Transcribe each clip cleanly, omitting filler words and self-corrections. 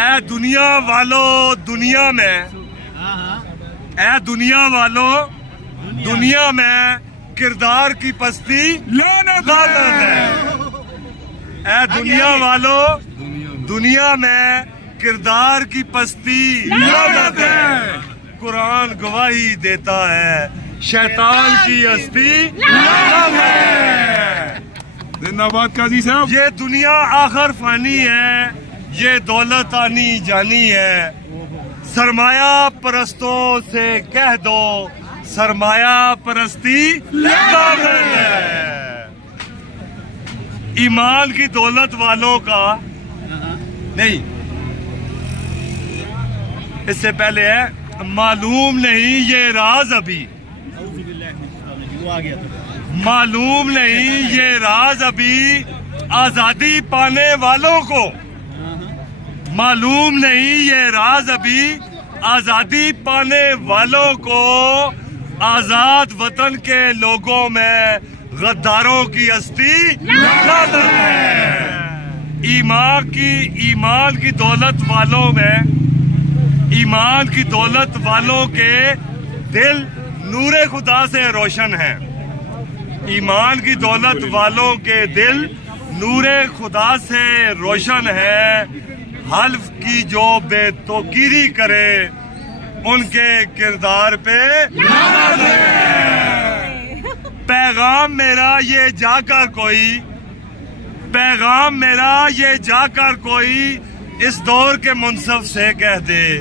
اے دنیا والو دنیا میں، اے دنیا والو دنیا میں کردار کی پستی لعنت ہے۔ اے دنیا والو دنیا میں کردار کی پستی لعنت ہے۔ قرآن گواہی دیتا ہے شیطان کی ہستی لعنت ہے۔ زندہ باد قاضی صاحب۔ یہ دنیا آخر فانی ہے، یہ دولت آنی جانی ہے۔ سرمایہ پرستوں سے کہہ دو سرمایہ پرستی لعنت ہے۔ ایمان کی دولت والوں کا نہیں، اس سے پہلے ہے معلوم نہیں یہ راز ابھی، معلوم نہیں یہ راز ابھی آزادی پانے والوں کو، معلوم نہیں یہ راز ابھی آزادی پانے والوں کو۔ آزاد وطن کے لوگوں میں غداروں کی ہستی لعنت ہے۔ ایمان کی دولت والوں میں، ایمان کی دولت والوں کے دل نور خدا سے روشن ہیں۔ ایمان کی دولت والوں کے دل نور خدا سے روشن ہے۔ حلف کی جو بے توقیری کرے ان کے کردار پہ لعنت ہے۔ پیغام میرا یہ جا کر کوئی، پیغام میرا یہ جا کر کوئی اس دور کے منصف سے کہہ دے۔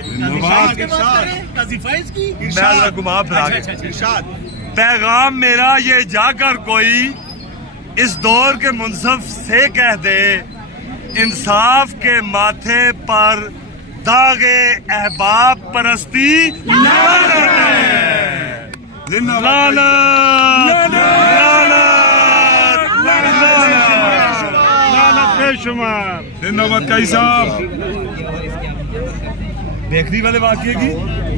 پیغام میرا یہ جا کر کوئی اس دور کے منصف سے کہہ دے، انصاف کے ماتھے پر داغ احباب پرستی لعنت ہے۔ لعنت بے شمار۔ زندہ باد قاضی صاحب۔ بیکری والے واقعے کی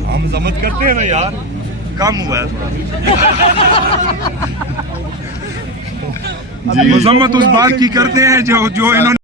ہم ضمت کرتے ہیں نا یار، کم ہوا ہے تھوڑا۔ مذمت اس بات کی کرتے ہیں جو انہوں نے